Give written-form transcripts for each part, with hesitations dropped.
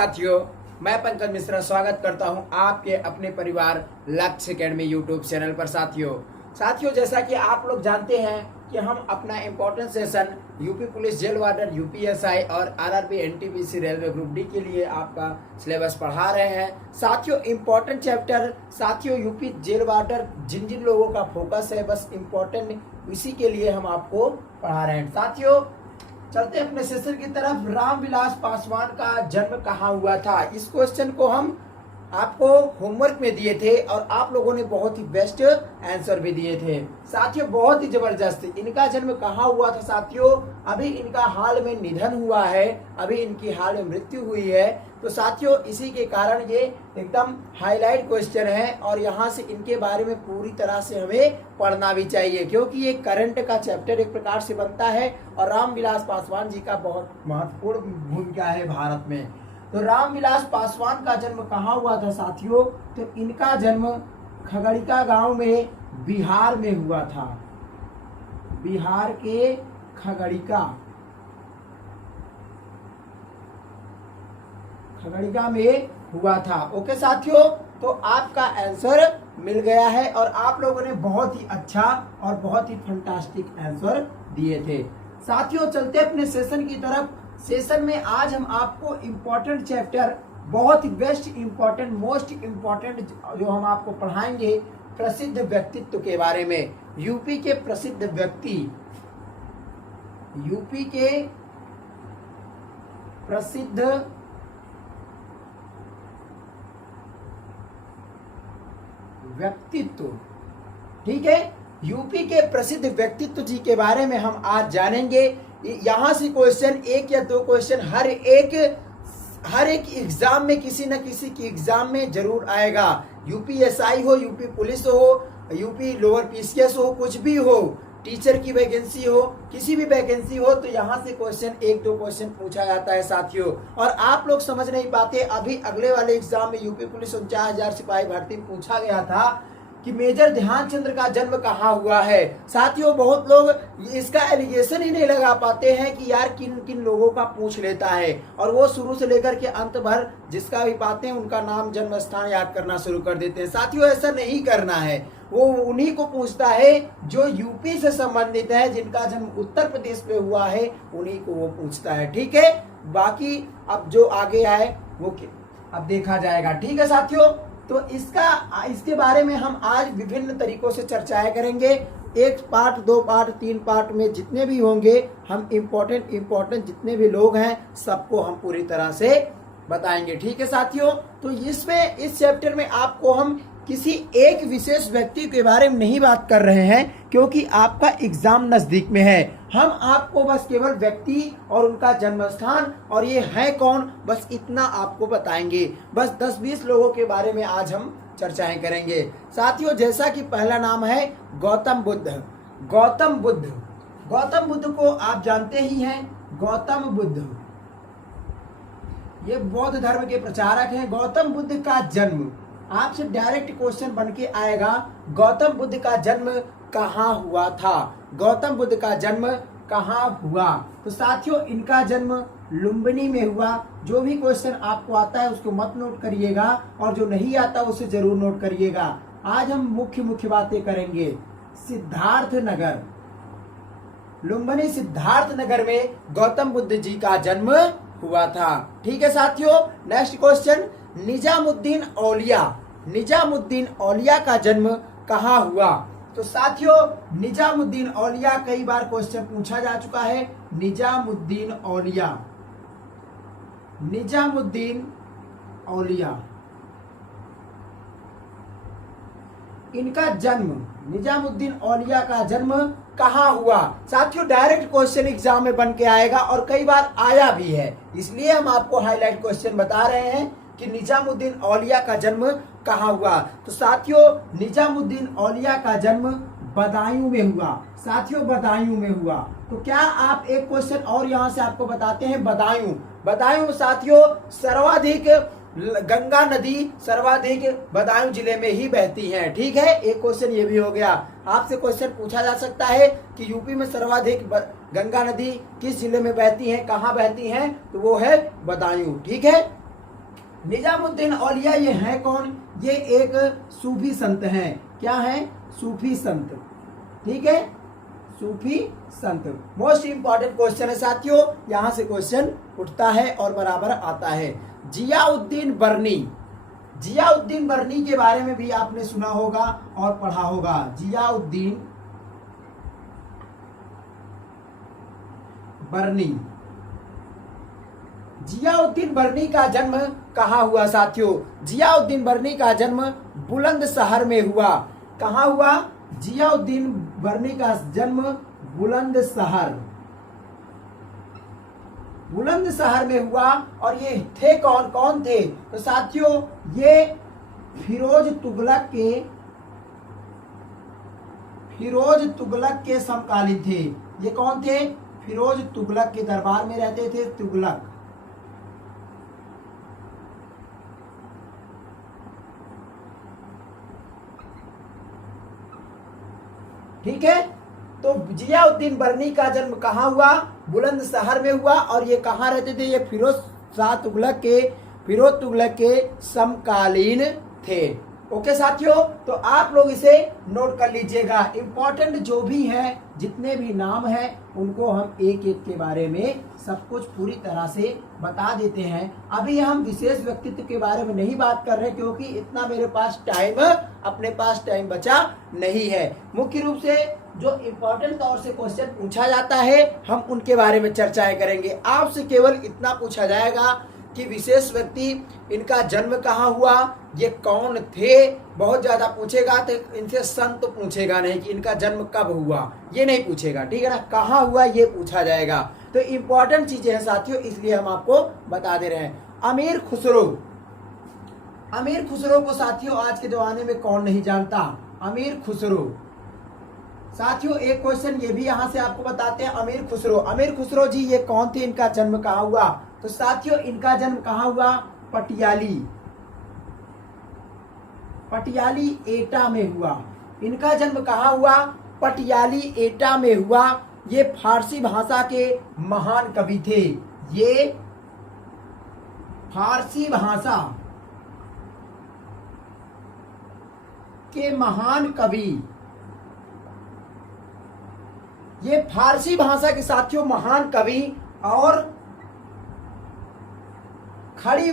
साथियों, मैं पंकज मिश्रा स्वागत करता हूं आपके अपने परिवार लक्ष्य एकेडमी यूट्यूब चैनल पर। साथियों जैसा कि आप लोग जानते हैं कि हम अपना important session UP police jail warden, UPSI और RRB NTPC railway group D के लिए आपका सिलेबस पढ़ा रहे हैं। साथियों इम्पोर्टेंट चैप्टर साथियों यूपी जेल वार्डन जिन जिन लोगों का फोकस है बस इम्पोर्टेंट इसी के लिए हम आपको पढ़ा रहे हैं। साथियों चलते हैं अपने सेशन की तरफ। रामविलास पासवान का जन्म कहाँ हुआ था, इस क्वेश्चन को हम आपको होमवर्क में दिए थे और आप लोगों ने बहुत ही बेस्ट आंसर भी दिए थे। साथियों बहुत ही जबरदस्त इनका जन्म कहाँ हुआ था। साथियों अभी इनका हाल में निधन हुआ है, अभी इनकी हाल में मृत्यु हुई है। तो साथियों इसी के कारण ये एकदम हाईलाइट क्वेश्चन है और यहाँ से इनके बारे में पूरी तरह से हमें पढ़ना भी चाहिए, क्योंकि ये करंट का चैप्टर एक प्रकार से बनता है और रामविलास पासवान जी का बहुत महत्वपूर्ण भूमिका है भारत में। तो रामविलास पासवान का जन्म कहाँ हुआ था साथियों, तो इनका जन्म खगड़िया गांव में बिहार में हुआ था। बिहार के खगड़िया में हुआ था। ओके साथियों, तो आपका आंसर मिल गया है और आप लोगों ने बहुत ही अच्छा और बहुत ही फंटास्टिक आंसर दिए थे। साथियों चलते अपने सेशन की तरफ। सेशन में आज हम आपको इम्पोर्टेंट चैप्टर, बहुत ही बेस्ट इम्पोर्टेंट, मोस्ट इम्पोर्टेंट जो हम आपको पढ़ाएंगे प्रसिद्ध व्यक्तित्व के बारे में। यूपी के प्रसिद्ध व्यक्ति, यूपी के प्रसिद्ध व्यक्तित्व, ठीक है, यूपी के प्रसिद्ध व्यक्तित्व जी के बारे में हम आज जानेंगे। यहाँ से क्वेश्चन एक या दो क्वेश्चन हर एक एग्जाम में किसी न किसी की एग्जाम में जरूर आएगा। यूपीएसआई हो, यूपी पुलिस हो, यूपी लोअर पीसीएस हो, कुछ भी हो, टीचर की वैकेंसी हो, किसी भी वैकेंसी हो, तो यहाँ से क्वेश्चन एक दो क्वेश्चन पूछा जाता है साथियों। और आप लोग समझ नहीं पाते, अभी अगले वाले एग्जाम में यूपी पुलिस 49,000 सिपाही भर्ती में पूछा गया था कि मेजर ध्यानचंद का जन्म कहाँ हुआ है। साथियों बहुत लोग इसका एलिगेशन ही नहीं लगा पाते हैं कि यार किन किन लोगों का पूछ लेता है, और वो शुरू से लेकर के अंत भर जिसका भी पाते हैं उनका नाम जन्म स्थान याद करना शुरू कर देते हैं। साथियों ऐसा नहीं करना है, वो उन्हीं को पूछता है जो यूपी से संबंधित है, जिनका जन्म उत्तर प्रदेश में हुआ है उन्हीं को वो पूछता है, ठीक है। बाकी अब जो आगे आए वो अब देखा जाएगा, ठीक है साथियों। तो इसके बारे में हम आज विभिन्न तरीकों से चर्चाएं करेंगे। एक पार्ट, दो पार्ट, तीन पार्ट में जितने भी होंगे हम इम्पोर्टेंट जितने भी लोग हैं सबको हम पूरी तरह से बताएंगे, ठीक है साथियों। तो इसमें इस चैप्टर में आपको हम किसी एक विशेष व्यक्ति के बारे में नहीं बात कर रहे हैं, क्योंकि आपका एग्जाम नजदीक में है। हम आपको बस केवल व्यक्ति और उनका जन्म स्थान और ये है कौन, बस इतना आपको बताएंगे। बस 10-20 लोगों के बारे में आज हम चर्चाएं करेंगे साथियों। जैसा कि पहला नाम है गौतम बुद्ध। गौतम बुद्ध को आप जानते ही हैं। गौतम बुद्ध ये बौद्ध धर्म के प्रचारक हैं। गौतम बुद्ध का जन्म आपसे डायरेक्ट क्वेश्चन बन के आएगा, गौतम बुद्ध का जन्म कहाँ हुआ था। गौतम बुद्ध का जन्म कहाँ हुआ, तो साथियों इनका जन्म लुम्बिनी में हुआ। जो भी क्वेश्चन आपको आता है उसको मत नोट करिएगा और जो नहीं आता उसे जरूर नोट करिएगा। आज हम मुख्य बातें करेंगे। सिद्धार्थ नगर, लुम्बिनी सिद्धार्थ नगर में गौतम बुद्ध जी का जन्म हुआ था, ठीक है साथियों। नेक्स्ट क्वेश्चन, निजामुद्दीन औलिया का जन्म कहाँ हुआ। तो साथियों निजामुद्दीन औलिया कई बार क्वेश्चन पूछा जा चुका है। निजामुद्दीन औलिया इनका जन्म, निजामुद्दीन औलिया का जन्म कहाँ हुआ। साथियों डायरेक्ट क्वेश्चन एग्जाम में बन के आएगा और कई बार आया भी है, इसलिए हम आपको हाईलाइट क्वेश्चन बता रहे हैं कि निजामुद्दीन औलिया का जन्म कहाँ हुआ। तो साथियों निजामुद्दीन औलिया का जन्म बदायूं में हुआ। साथियों बदायूं में हुआ। तो क्या आप एक क्वेश्चन और यहाँ से आपको बताते हैं। बदायूं साथियों सर्वाधिक गंगा नदी सर्वाधिक बदायूं जिले में ही बहती है, ठीक है। एक क्वेश्चन ये भी हो गया। आपसे क्वेश्चन पूछा जा सकता है कि यूपी में सर्वाधिक गंगा नदी किस जिले में बहती है, कहाँ बहती है, तो वो है बदायूं, ठीक है। निजामुद्दीन औलिया ये है कौन? ये एक सूफी संत हैं। क्या है? सूफी संत। ठीक है, सूफी संत। मोस्ट इंपॉर्टेंट क्वेश्चन है साथियों, यहां से क्वेश्चन उठता है और बराबर आता है। जियाउद्दीन बर्नी, जियाउद्दीन बर्नी के बारे में भी आपने सुना होगा और पढ़ा होगा। जियाउद्दीन बर्नी, जियाउद्दीन बर्नी का जन्म कहाँ हुआ साथियों? जियाउद्दीन बर्नी का जन्म बुलंदशहर में हुआ। कहाँ हुआ? जियाउद्दीन बर्नी का जन्म बुलंदशहर, बुलंदशहर में हुआ। और ये थे कौन? कौन थे? तो साथियों ये फिरोज तुगलक के समकालीन थे। ये कौन थे? फिरोज तुगलक के दरबार में रहते थे। तुगलक, ठीक है। तो जियाउद्दीन बर्नी का जन्म कहाँ हुआ? बुलंदशहर में हुआ। और ये कहाँ रहते थे? ये फिरोज तुगलक के समकालीन थे। ओके साथियों, तो आप लोग इसे नोट कर लीजिएगा। इंपॉर्टेंट जो भी है, जितने भी नाम है, उनको हम एक एक के बारे में सब कुछ पूरी तरह से बता देते हैं। अभी हम विशेष व्यक्तित्व के बारे में नहीं बात कर रहे, क्योंकि इतना मेरे पास अपने पास टाइम बचा नहीं है। मुख्य रूप से जो इम्पोर्टेंट तौर से क्वेश्चन पूछा जाता है, हम उनके बारे में चर्चाएं करेंगे। आपसे केवल इतना पूछा जाएगा कि विशेष व्यक्ति, इनका जन्म कहाँ हुआ, ये कौन थे। बहुत ज्यादा पूछेगा तो इनसे सन तो पूछेगा नहीं कि इनका जन्म कब हुआ, ये नहीं पूछेगा, ठीक है ना। कहाँ हुआ ये पूछा जाएगा। तो इम्पोर्टेंट चीजें हैं साथियों, इसलिए हम आपको बता दे रहे हैं। अमीर खुसरो, अमीर खुसरो को साथियों आज के जमाने में कौन नहीं जानता? अमीर खुसरो। साथियों एक क्वेश्चन ये भी यहां से आपको बताते हैं। अमीर खुसरो, अमीर खुसरो जी ये कौन थे? इनका जन्म कहाँ हुआ? तो साथियों इनका जन्म कहाँ हुआ? पटियाली, पटियाली एटा में हुआ। इनका जन्म कहाँ हुआ? पटियाली एटा में हुआ। ये फारसी भाषा के महान कवि थे। ये फारसी भाषा के महान कवि, ये फारसी भाषा के साथियों महान कवि और खड़ी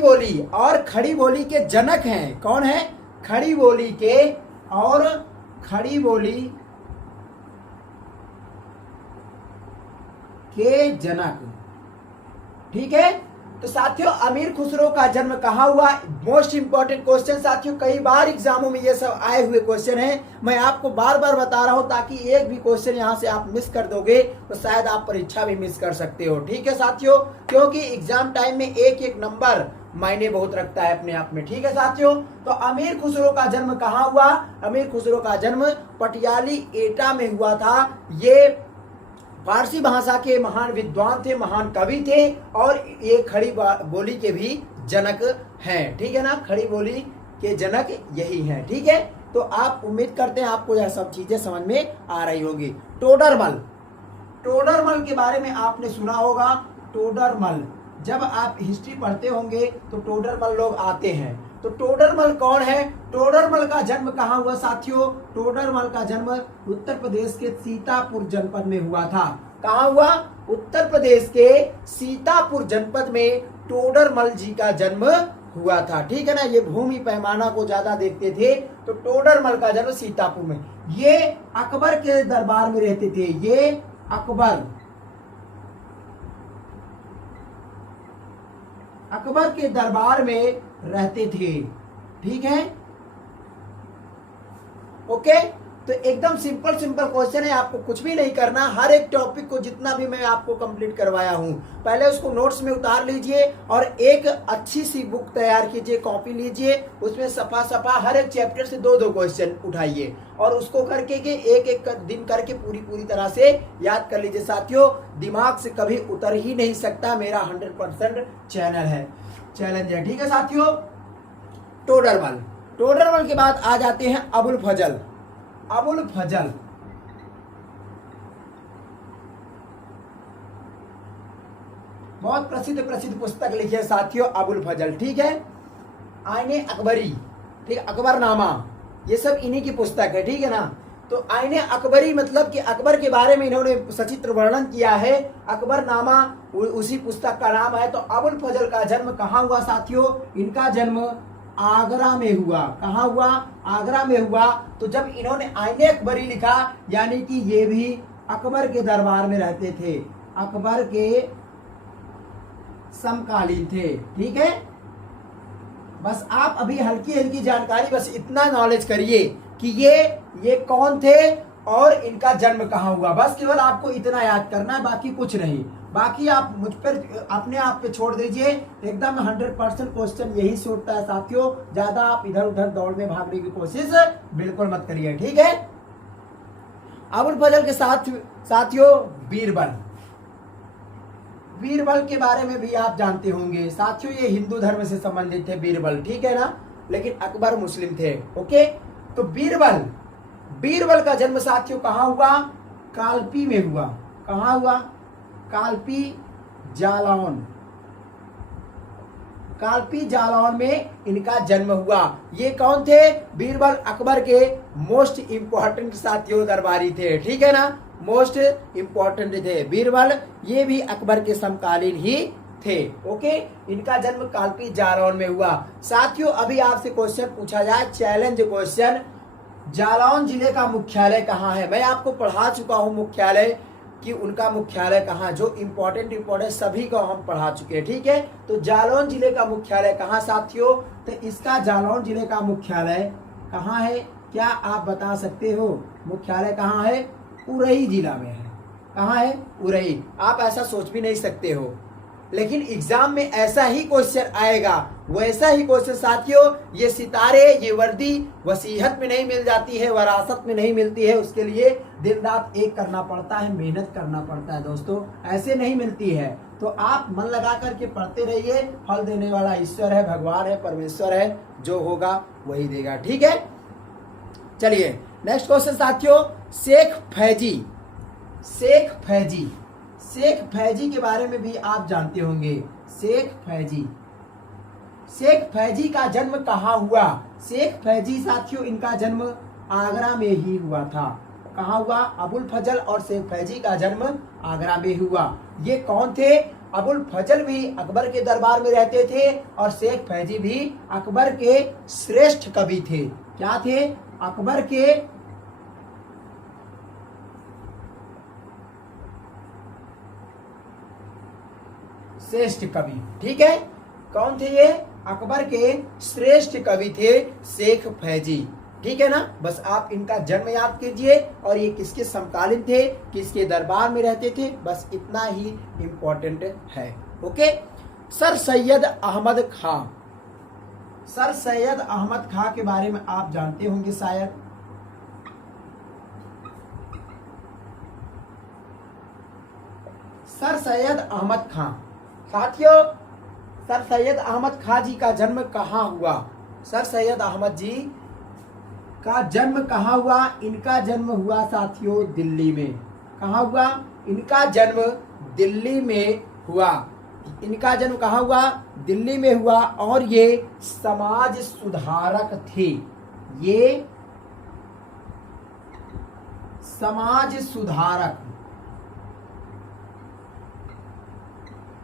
बोली के जनक हैं। कौन है? खड़ी बोली के और खड़ी बोली के जनक, ठीक है। तो साथियों अमीर खुसरो का जन्म कहाँ हुआ? मोस्ट इंपॉर्टेंट क्वेश्चन साथियों, कई बार एग्जामों में ये सब आए हुए क्वेश्चन हैं। मैं आपको बार बार बता रहा हूं ताकि एक भी क्वेश्चन यहाँ से आप मिस कर दोगे तो शायद आप परीक्षा भी मिस कर सकते हो, ठीक है साथियों। क्योंकि एग्जाम टाइम में एक एक नंबर मायने बहुत रखता है अपने आप में, ठीक है साथियों। तो अमीर खुसरो का जन्म कहाँ हुआ? अमीर खुसरो का जन्म पटियाली एटा में हुआ था। ये फारसी भाषा के महान विद्वान थे, महान कवि थे और ये खड़ी बोली के भी जनक हैं, ठीक है ना। खड़ी बोली के जनक यही हैं, ठीक है। तो आप उम्मीद करते हैं आपको यह सब चीजें समझ में आ रही होगी। टोडरमल, टोडरमल के बारे में आपने सुना होगा। टोडरमल, जब आप हिस्ट्री पढ़ते होंगे तो टोडरमल लोग आते हैं। तो टोडरमल कौन है? टोडरमल का जन्म कहाँ हुआ साथियों? टोडरमल का जन्म उत्तर प्रदेश के सीतापुर जनपद में हुआ था। कहाँ हुआ? उत्तर प्रदेश के सीतापुर जनपद में टोडरमल जी का जन्म हुआ था, ठीक है ना। ये भूमि पैमाना को ज्यादा देखते थे, तो टोडरमल का जन्म सीतापुर में। ये अकबर के दरबार में रहते थे। ये अकबर के दरबार में रहते थे, ठीक है। ओके, तो एकदम सिंपल क्वेश्चन है, आपको कुछ भी नहीं करना। हर एक टॉपिक को जितना भी मैं आपको कंप्लीट करवाया हूं, पहले उसको नोट्स में उतार लीजिए और एक अच्छी सी बुक तैयार कीजिए, कॉपी लीजिए, उसमें सफा हर एक चैप्टर से 2-2 क्वेश्चन उठाइए और उसको करके के एक दिन करके पूरी तरह से याद कर लीजिए साथियों। दिमाग से कभी उतर ही नहीं सकता, मेरा 100% चैलेंज है, ठीक है साथियों। टोडरमल के बाद आ जाते हैं अबुल फजल। बहुत प्रसिद्ध पुस्तक लिखी है साथियों अबुल फजल, ठीक है। आईने अकबरी, ठीक, अकबरनामा, ये सब इन्हीं की पुस्तक है, ठीक है ना। तो आईने अकबरी मतलब कि अकबर के बारे में इन्होंने सचित्र वर्णन किया है। अकबरनामा उसी पुस्तक का नाम है। तो अबुल फजल का जन्म कहाँ हुआ साथियों? इनका जन्म आगरा में हुआ। कहाँ हुआ? आगरा में हुआ। तो जब इन्होंने आईने अकबरी लिखा, यानी कि ये भी अकबर के दरबार में रहते थे, अकबर के समकालीन थे, ठीक है। बस आप अभी हल्की हल्की जानकारी, बस इतना नॉलेज करिए कि ये कौन थे और इनका जन्म कहाँ हुआ। बस केवल आपको इतना याद करना है, बाकी कुछ नहीं। बाकी आप मुझ पर अपने आप पे छोड़ दीजिए, एकदम 100% क्वेश्चन यही से उठता है साथियों। ज्यादा आप इधर उधर दौड़ने भागने की कोशिश बिल्कुल मत करिए, ठीक है। अबुल फजल के साथ साथियों बीरबल, बीरबल के बारे में भी आप जानते होंगे साथियों। ये हिंदू धर्म से संबंधित थे बीरबल, ठीक है ना, लेकिन अकबर मुस्लिम थे, ओके। तो बीरबल का जन्म साथियों कहाँ हुआ? कालपी में हुआ। कहाँ हुआ? कालपी जालौन, कालपी जालौन में इनका जन्म हुआ। ये कौन थे? बीरबल अकबर के मोस्ट इंपॉर्टेंट साथियों दरबारी थे, ठीक है ना, मोस्ट इंपॉर्टेंट थे बीरबल। ये भी अकबर के समकालीन ही थे, ओके। इनका जन्म कालपी जालौन में हुआ। साथियों अभी आपसे क्वेश्चन पूछा जाए, चैलेंज क्वेश्चन, जालौन जिले का मुख्यालय कहाँ है? मैं आपको पढ़ा चुका हूँ मुख्यालय कि उनका मुख्यालय कहाँ, जो इंपॉर्टेंट सभी को हम पढ़ा चुके हैं, ठीक है। तो जालौन जिले का मुख्यालय कहाँ साथियों? तो इसका जालौन जिले का मुख्यालय कहाँ है? क्या आप बता सकते हो? मुख्यालय कहाँ है? उरई जिला में है। कहाँ है? उरई। आप ऐसा सोच भी नहीं सकते हो, लेकिन एग्जाम में ऐसा ही क्वेश्चन आएगा, वैसा ही क्वेश्चन साथियों। ये सितारे, ये वर्दी वसीयत में नहीं मिल जाती है, वरासत में नहीं मिलती है, उसके लिए दिन रात एक करना पड़ता है, मेहनत करना पड़ता है दोस्तों, ऐसे नहीं मिलती है। तो आप मन लगा करके पढ़ते रहिए, फल देने वाला ईश्वर है, भगवान है, परमेश्वर है, जो होगा वही देगा, ठीक है। चलिए नेक्स्ट क्वेश्चन साथियों, शेख फैजी, शेख फैजी, शेख फैजी के बारे में भी आप जानते होंगे। शेख फैजी, शेख फैजी का जन्म कहाँ हुआ? शेख फैजी साथियों इनका जन्म आगरा में ही हुआ था। कहाँ हुआ? अबुल फजल और शेख फैजी का जन्म आगरा में हुआ। ये कौन थे? अबुल फजल भी अकबर के दरबार में रहते थे और शेख फैजी भी अकबर के श्रेष्ठ कवि थे। क्या थे? अकबर के श्रेष्ठ कवि, ठीक है। कौन थे ये? अकबर के श्रेष्ठ कवि थे शेख फैजी, ठीक है ना। बस आप इनका जन्म याद कीजिए और ये किसके समकालीन थे, किसके दरबार में रहते थे, बस इतना ही इंपॉर्टेंट है, ओके। सर सैयद अहमद खां, सर सैयद अहमद खां के बारे में आप जानते होंगे शायद। सर सैयद अहमद खां साथियों, सर सैयद अहमद खां जी का जन्म कहाँ हुआ? सर सैयद अहमद जी का जन्म कहाँ हुआ? इनका जन्म हुआ साथियों दिल्ली में। कहाँ हुआ? इनका जन्म दिल्ली में हुआ। इनका जन्म कहाँ हुआ? दिल्ली में हुआ। और ये समाज सुधारक थे, ये समाज सुधारक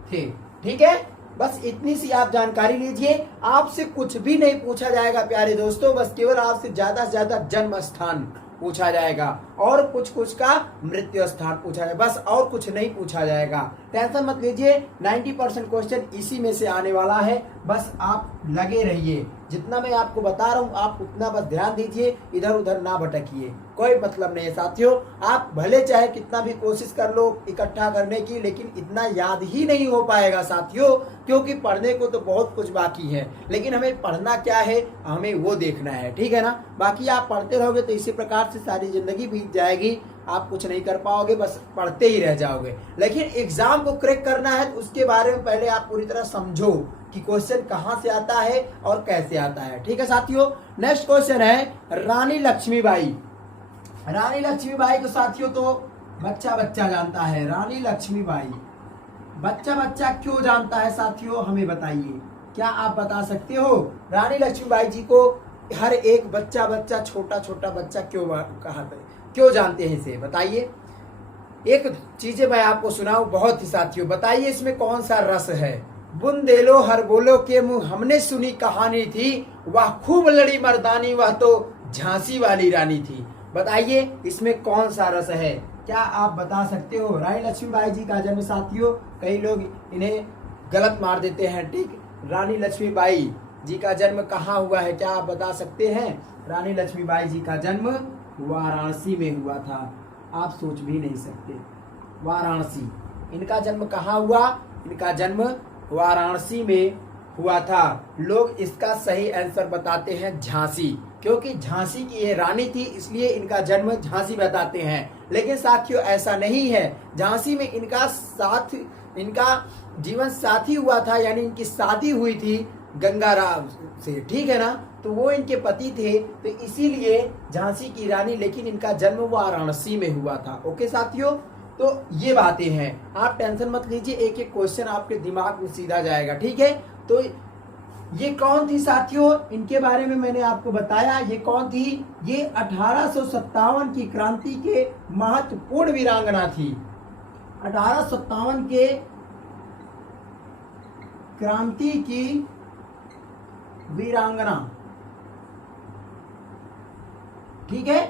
थे, ठीक है। बस इतनी सी आप जानकारी लीजिए, आपसे कुछ भी नहीं पूछा जाएगा प्यारे दोस्तों, बस केवल आपसे ज्यादा से ज्यादा जन्म स्थान पूछा जाएगा और कुछ का मृत्यु स्थान पूछा जाएगा, बस और कुछ नहीं पूछा जाएगा। टेंशन मत लीजिए, 90% क्वेश्चन इसी में से आने वाला है। बस आप लगे रहिए, जितना मैं आपको बता रहा हूँ आप उतना बस ध्यान दीजिए, इधर उधर ना भटकिए, कोई मतलब नहीं है साथियों। आप भले चाहे कितना भी कोशिश कर लो इकट्ठा करने की, लेकिन इतना याद ही नहीं हो पाएगा साथियों, क्योंकि पढ़ने को तो बहुत कुछ बाकी है, लेकिन हमें पढ़ना क्या है हमें वो देखना है, ठीक है ना। बाकी आप पढ़ते रहोगे तो इसी प्रकार से सारी जिंदगी बीत जाएगी, आप कुछ नहीं कर पाओगे, बस पढ़ते ही रह जाओगे। लेकिन एग्जाम को क्रैक करना है तो उसके बारे में पहले आप पूरी तरह समझो कि क्वेश्चन कहाँ से आता है और कैसे आता है, ठीक है साथियों। नेक्स्ट क्वेश्चन है रानी लक्ष्मीबाई। रानी लक्ष्मीबाई को साथियों तो बच्चा बच्चा जानता है। रानी लक्ष्मीबाई बच्चा बच्चा क्यों जानता है साथियों, हमें बताइए। क्या आप बता सकते हो? रानी लक्ष्मीबाई जी को हर एक बच्चा छोटा छोटा बच्चा क्यों कहा, क्यों जानते हैं इसे? बताइए। एक चीजें मैं आपको सुनाऊं बहुत ही साथियों, बताइए इसमें कौन सा रस है? बुंदेलो हर बोलो के मुंह हमने सुनी कहानी थी, वह खूब लड़ी मर्दानी, वह तो झांसी वाली रानी थी। बताइए इसमें कौन सा रस है? क्या आप बता सकते हो? रानी लक्ष्मीबाई जी का जन्म साथियों, कई लोग इन्हें गलत मार देते हैं, ठीक। रानी लक्ष्मीबाई जी का जन्म कहाँ हुआ है? क्या आप बता सकते हैं? रानी लक्ष्मीबाई जी का जन्म वाराणसी में हुआ था। आप सोच भी नहीं सकते, वाराणसी। इनका जन्म कहाँ हुआ? इनका जन्म वाराणसी में हुआ था। लोग इसका सही आंसर बताते हैं झांसी, क्योंकि झांसी की ये रानी थी, इसलिए इनका जन्म झांसी बताते हैं। लेकिन साथियों ऐसा नहीं है। झांसी में इनका जीवन साथी हुआ था, यानी इनकी शादी हुई थी गंगाराम से, ठीक है ना। तो वो इनके पति थे, तो इसीलिए झांसी की रानी, लेकिन इनका जन्म वाराणसी में हुआ था। ओके साथियों, तो ये बातें हैं, आप टेंशन मत लीजिए, एक एक क्वेश्चन आपके दिमाग में सीधा जाएगा, ठीक है। तो ये कौन थी साथियों? इनके बारे में मैंने आपको बताया। ये कौन थी? ये 1857 की क्रांति के महत्वपूर्ण वीरांगना थी। 1857 के क्रांति की वीरांगना, ठीक है।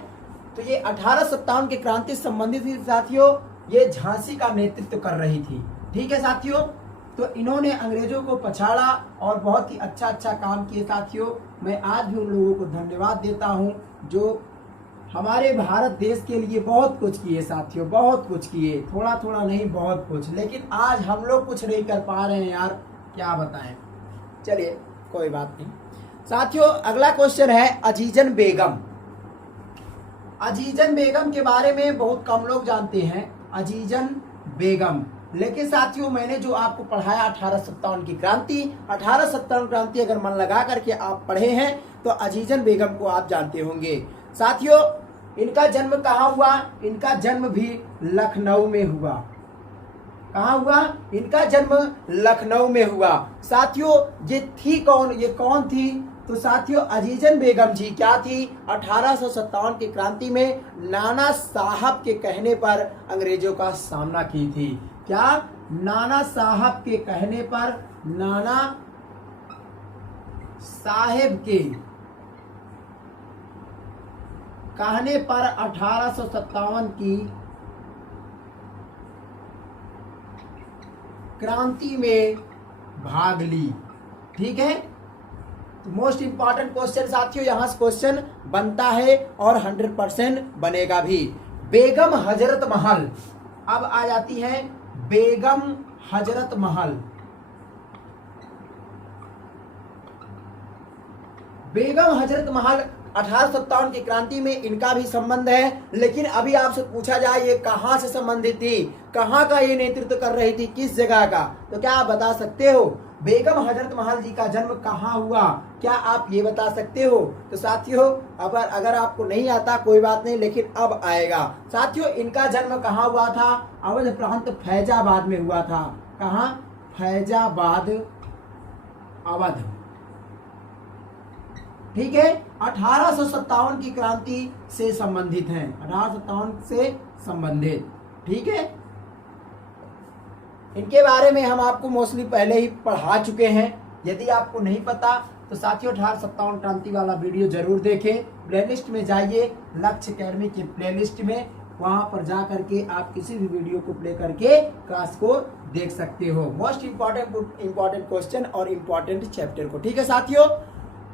तो ये 1857 के क्रांति से संबंधित थी साथियों। ये झांसी का नेतृत्व कर रही थी, ठीक है साथियों। तो इन्होंने अंग्रेजों को पछाड़ा और बहुत ही अच्छा काम किए साथियों। मैं आज भी उन लोगों को धन्यवाद देता हूं जो हमारे भारत देश के लिए बहुत कुछ किए साथियों, बहुत कुछ किए, थोड़ा थोड़ा नहीं बहुत कुछ। लेकिन आज हम लोग कुछ नहीं कर पा रहे हैं यार, क्या बताएं। चलिए कोई बात नहीं साथियों। अगला क्वेश्चन है अजीजन बेगम। अजीजन बेगम के बारे में बहुत कम लोग जानते हैं, अजीजन बेगम। लेकिन साथियों मैंने जो आपको पढ़ाया 1857 की क्रांति, 1857 क्रांति अगर मन लगा करके आप पढ़े हैं तो अजीजन बेगम को आप जानते होंगे। साथियों इनका जन्म कहाँ हुआ? इनका जन्म भी लखनऊ में हुआ। कहाँ हुआ? इनका जन्म लखनऊ में हुआ। साथियों ये थी कौन? ये कौन थी? तो साथियों अजीजन बेगम जी क्या थी? 1857 की क्रांति में नाना साहब के कहने पर अंग्रेजों का सामना की थी। क्या? नाना साहब के कहने पर, नाना साहेब के कहने पर 1857 की क्रांति में भाग ली, ठीक है। मोस्ट इंपॉर्टेंट क्वेश्चन साथियों, यहां से क्वेश्चन बनता है और 100% बनेगा भी। बेगम हजरत महल, अब आ जाती है बेगम हजरत महल। बेगम हजरत महल 1857 की क्रांति में इनका भी संबंध है। लेकिन अभी आपसे पूछा जाए ये कहां से संबंधित थी, कहां का ये नेतृत्व कर रही थी, किस जगह का, तो क्या आप बता सकते हो? बेगम हजरत महल जी का जन्म कहाँ हुआ? क्या आप ये बता सकते हो? तो साथियों अगर आपको नहीं आता कोई बात नहीं, लेकिन अब आएगा। साथियों इनका जन्म कहाँ हुआ था? अवध प्रांत फैजाबाद में हुआ था। कहाँ? फैजाबाद, अवध, ठीक है। 1857 की क्रांति से संबंधित है, 1857 से संबंधित, ठीक है। इनके बारे में हम आपको मोस्टली पहले ही पढ़ा चुके हैं। यदि आपको नहीं पता तो साथियों 1857 क्रांति वाला वीडियो जरूर देखें। प्लेलिस्ट में जाइए, लक्ष्य एकेडमी के प्लेलिस्ट में, वहां पर जा करके आप किसी भी वीडियो को प्ले करके क्लास को देख सकते हो। मोस्ट इंपॉर्टेंट क्वेश्चन और इंपॉर्टेंट चैप्टर को, ठीक है साथियों।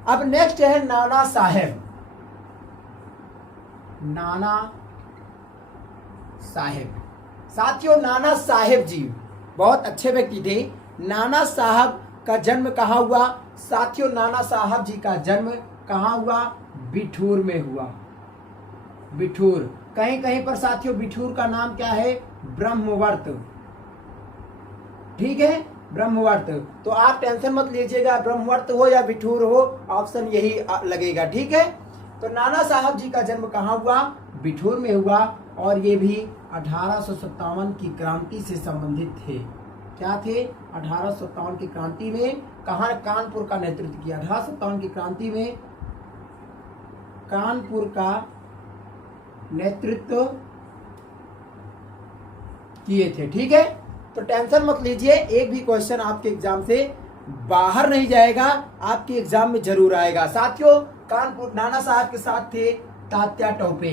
अब नेक्स्ट है नाना साहेब। नाना साहेब, साथियों नाना साहेब जी बहुत अच्छे व्यक्ति थे। नाना साहब का जन्म कहाँ हुआ? साथियों नाना साहब जी का जन्म कहाँ हुआ? बिठूर में हुआ। बिठूर, कहीं कहीं पर साथियों बिठूर का नाम क्या है? ब्रह्मवर्त, ठीक है, ब्रह्मवर्त। तो आप टेंशन मत लीजिएगा, ब्रह्मवर्त हो या बिठूर हो, ऑप्शन यही लगेगा, ठीक है। तो नाना साहब जी का जन्म कहाँ हुआ? बिठूर में हुआ। और ये भी 1857 की क्रांति से संबंधित थे। क्या थे? 1857 की क्रांति में कहाँ कानपुर का नेतृत्व किया। 1857 की क्रांति में कानपुर का नेतृत्व किए थे। ठीक है, तो टेंशन मत लीजिए, एक भी क्वेश्चन आपके एग्जाम से बाहर नहीं जाएगा, आपके एग्जाम में जरूर आएगा। साथियों, कानपुर नाना साहब के साथ थे तात्या टोपे,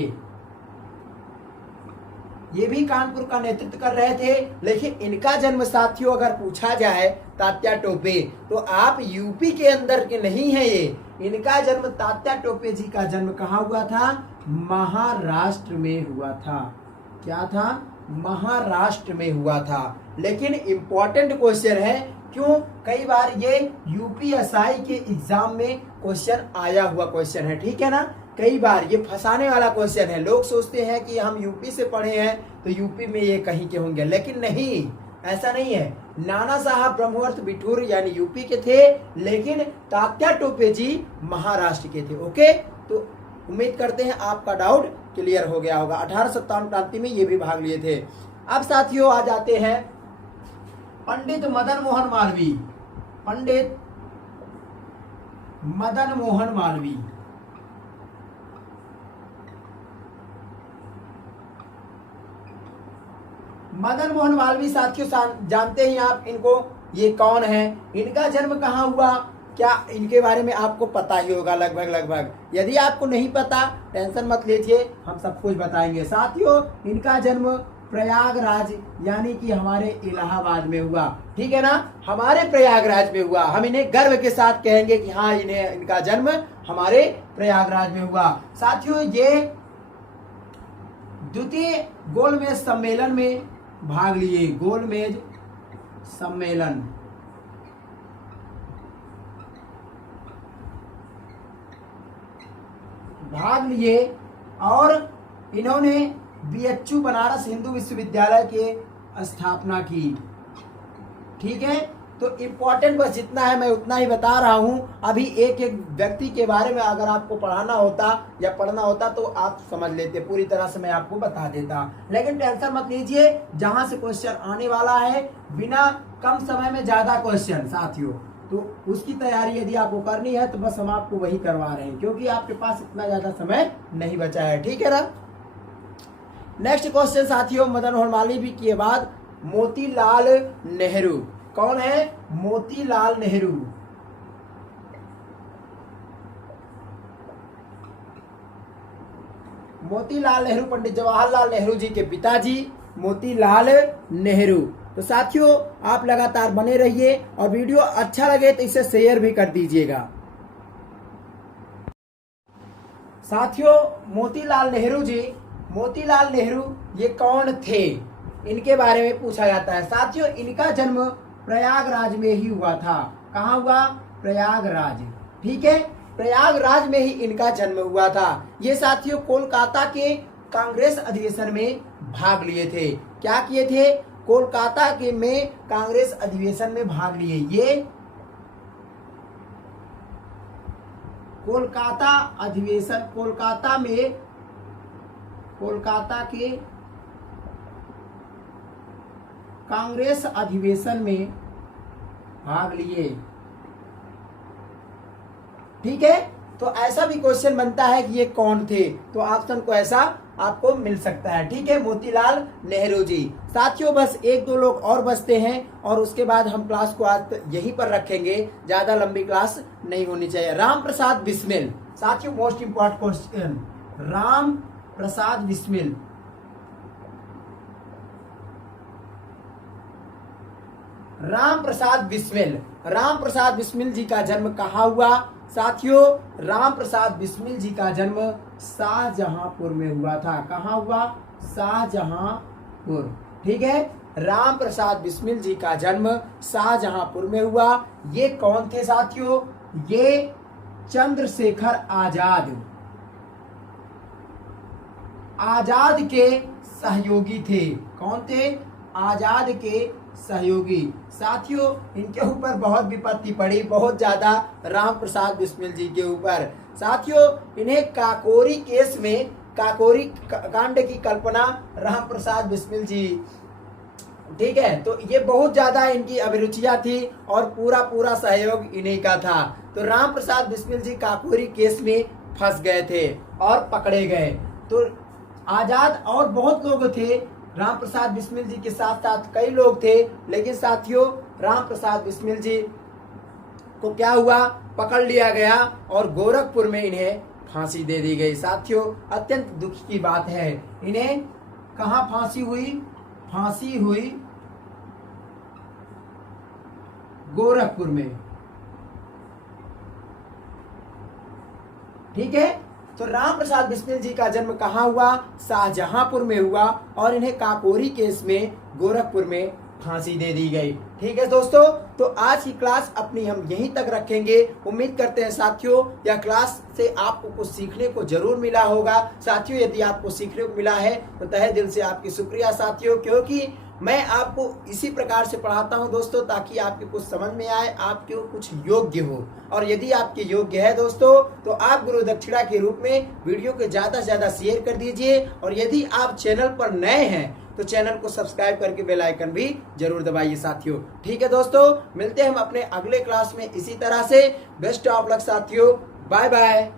ये भी कानपुर का नेतृत्व कर रहे थे। लेकिन इनका जन्म साथियों अगर पूछा जाए तात्या टोपे, तो आप यूपी के अंदर के नहीं है ये। इनका जन्म तात्या टोपे जी का जन्म कहाँ हुआ था? महाराष्ट्र में हुआ था। क्या था? महाराष्ट्र में हुआ था। लेकिन इंपॉर्टेंट क्वेश्चन है, क्यों? कई बार ये यूपीएसआई के एग्जाम में क्वेश्चन आया हुआ क्वेश्चन है। ठीक है ना, कई बार ये फंसाने वाला क्वेश्चन है। लोग सोचते हैं कि हम यूपी से पढ़े हैं तो यूपी में ये कहीं के होंगे, लेकिन नहीं, ऐसा नहीं है। नाना साहब ब्रह्मवर्ष बिठूर यानी यूपी के थे, लेकिन तात्या टोपे जी महाराष्ट्र के थे। ओके, तो उम्मीद करते हैं आपका डाउट क्लियर हो गया होगा। 1857 क्रांति में ये भी भाग लिए थे। अब साथियों आ जाते हैं पंडित मदन मोहन मालवीय। पंडित मदन मोहन मालवीय, मदन मोहन मालवीय साथियों जानते हैं आप इनको, ये कौन है? इनका जन्म कहाँ हुआ? क्या इनके बारे में आपको पता ही होगा लगभग। यदि आपको नहीं पता टेंशन मत लीजिए, हम सब कुछ बताएंगे। साथियों, इनका जन्म प्रयागराज यानी कि हमारे इलाहाबाद में हुआ। ठीक है ना, हमारे प्रयागराज में हुआ। हम इन्हें गर्व के साथ कहेंगे कि हाँ, इनका जन्म हमारे प्रयागराज में हुआ। साथियों, ये द्वितीय गोलमेज सम्मेलन में भाग लिए। गोलमेज सम्मेलन भाग लिए और इन्होंने बीएचयू बनारस हिंदू विश्वविद्यालय के स्थापना की। ठीक है, तो इम्पोर्टेंट बस जितना है मैं उतना ही बता रहा हूं। अभी एक एक व्यक्ति के बारे में अगर आपको पढ़ाना होता या पढ़ना होता तो आप समझ लेते, पूरी तरह से मैं आपको बता देता। लेकिन टेंशन मत लीजिए, जहां से क्वेश्चन आने वाला है बिना कम समय में ज्यादा क्वेश्चन साथियों, तो उसकी तैयारी यदि आपको करनी है तो बस हम आपको वही करवा रहे हैं, क्योंकि आपके पास इतना ज्यादा समय नहीं बचा है। ठीक है ना। नेक्स्ट क्वेश्चन साथियों, मदन मोहन मालवीय के बाद मोतीलाल नेहरू। कौन है? मोतीलाल नेहरू। मोतीलाल नेहरू पंडित जवाहरलाल नेहरू जी के पिताजी मोतीलाल नेहरू। तो साथियों, आप लगातार बने रहिए और वीडियो अच्छा लगे तो इसे शेयर भी कर दीजिएगा। साथियों, मोतीलाल नेहरू जी, मोतीलाल नेहरू ये कौन थे? इनके बारे में पूछा जाता है। साथियों, इनका जन्म प्रयागराज में ही हुआ था। कहाँ हुआ? प्रयागराज। ठीक है, प्रयागराज में ही इनका जन्म हुआ था। ये साथियों कोलकाता के कांग्रेस अधिवेशन में भाग लिए थे। क्या किए थे? कोलकाता के में कांग्रेस अधिवेशन में भाग लिए। ये कोलकाता अधिवेशन, कोलकाता में, कोलकाता के कांग्रेस अधिवेशन में भाग लिए। ठीक है, तो ऐसा भी क्वेश्चन बनता है कि ये कौन थे, तो ऑप्शन को ऐसा आपको मिल सकता है। ठीक है, मोतीलाल नेहरू जी। साथियों, बस एक दो लोग और बचते हैं और उसके बाद हम क्लास को आज यहीं पर रखेंगे, ज्यादा लंबी क्लास नहीं होनी चाहिए। राम प्रसाद बिस्मिल। साथियों, most important question, Ram Prasad Bismil. Ram Prasad Bismil, Ram Prasad Bismil जी का जन्म कहाँ हुआ? साथियों, राम प्रसाद बिस्मिल जी का जन्म शाहजहांपुर में हुआ था। कहाँ हुआ? शाहजहांपुर। ठीक है, राम प्रसाद बिस्मिल जी का जन्म शाहजहांपुर में हुआ। ये कौन थे साथियों? ये चंद्रशेखर आजाद, आजाद के सहयोगी थे। कौन थे? आजाद के सहयोगी। साथियों, इनके ऊपर बहुत विपत्ति पड़ी, बहुत ज्यादा, राम प्रसाद बिस्मिल जी के ऊपर। साथियों, इन्हें काकोरी केस में, काकोरी कांड की कल्पना राम प्रसाद बिस्मिल जी ठीक है, तो ये बहुत ज्यादा इनकी अभिरुचियां थी और पूरा पूरा सहयोग इन्हीं का था। तो राम प्रसाद बिस्मिल जी काकोरी केस में फंस गए थे और पकड़े गए। तो आजाद और बहुत लोग थे, राम प्रसाद बिस्मिल जी के साथ साथ कई लोग थे, लेकिन साथियों राम प्रसाद बिस्मिल जी को क्या हुआ, पकड़ लिया गया और गोरखपुर में इन्हें फांसी दे दी गई। साथियों अत्यंत दुख की बात है। इन्हें कहां फांसी हुई? फांसी हुई गोरखपुर में। ठीक है, तो राम प्रसाद बिस्मिल जी का जन्म कहां हुआ? शाहजहांपुर में हुआ और इन्हें काकोरी केस में गोरखपुर में फांसी दे दी गई। ठीक है दोस्तों, तो आज की क्लास अपनी हम यहीं तक रखेंगे। उम्मीद करते हैं साथियों यह क्लास से आपको कुछ सीखने को जरूर मिला होगा। साथियों यदि आपको सीखने को मिला है तो तहे दिल से आपकी शुक्रिया साथियों, क्योंकि मैं आपको इसी प्रकार से पढ़ाता हूं दोस्तों ताकि आपके कुछ समझ में आए, आपके कुछ योग्य हो। और यदि आपके योग्य है दोस्तों तो आप गुरु दक्षिणा के रूप में वीडियो को ज्यादा से ज्यादा शेयर कर दीजिए। और यदि आप चैनल पर नए हैं तो चैनल को सब्सक्राइब करके बेल आइकन भी जरूर दबाइए साथियों। ठीक है दोस्तों, मिलते हैं हम अपने अगले क्लास में इसी तरह से। बेस्ट ऑफ लक साथियों, बाय बाय।